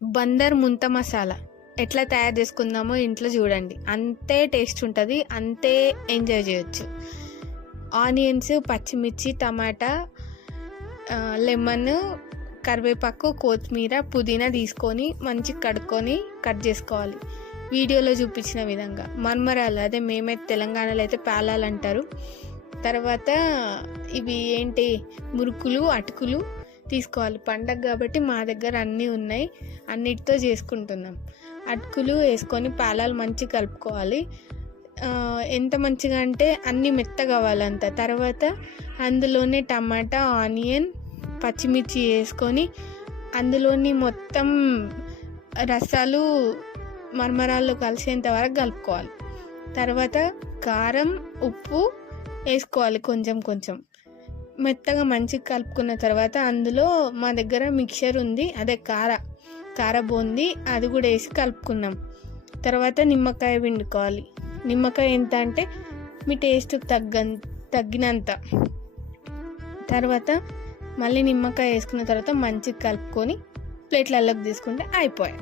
బందర్ ముంత మసాలా ఎట్లా తయారు చేసుకుందామో ఇంట్లో చూడండి. అంతే టేస్ట్ ఉంటుంది, అంతే ఎంజాయ్ చేయొచ్చు. ఆనియన్స్, పచ్చిమిర్చి, టమాటా, లెమన్, కరివేపాకు, కొత్తిమీర, పుదీనా తీసుకొని మంచిగా కడుక్కొని కట్ చేసుకోవాలి వీడియోలో చూపించిన విధంగా. మర్మరాలు, అదే మేమైతే తెలంగాణలో అయితే పేలాలు అంటారు. తర్వాత ఇవి ఏంటి, మురుకులు, అటుకులు తీసుకోవాలి. పండగ కాబట్టి మా దగ్గర అన్నీ ఉన్నాయి, అన్నిటితో చేసుకుంటున్నాం. అటుకులు వేసుకొని పేలాలు మంచిగా కలుపుకోవాలి. ఎంత మంచిగా అంటే అన్నీ మెత్తగా కావాలంత. తర్వాత అందులోనే టమాటా, ఆనియన్, పచ్చిమిర్చి వేసుకొని అందులోని మొత్తం రసాలు మర్మరాల్లో కలిసేంత వరకు కలుపుకోవాలి. తర్వాత కారం, ఉప్పు వేసుకోవాలి కొంచెం కొంచెం. మెత్తగా మంచిగా కలుపుకున్న తర్వాత అందులో మా దగ్గర మిక్చర్ ఉంది, అదే కార బూంది, అది కూడా వేసి కలుపుకున్నాం. తర్వాత నిమ్మకాయ పిండుకోవాలి. నిమ్మకాయ ఎంత అంటే మీ టేస్ట్ తగ్గినంత. తర్వాత మళ్ళీ నిమ్మకాయ వేసుకున్న తర్వాత మంచిగా కలుపుకొని ప్లేట్లలోకి తీసుకుంటే అయిపోయాయి.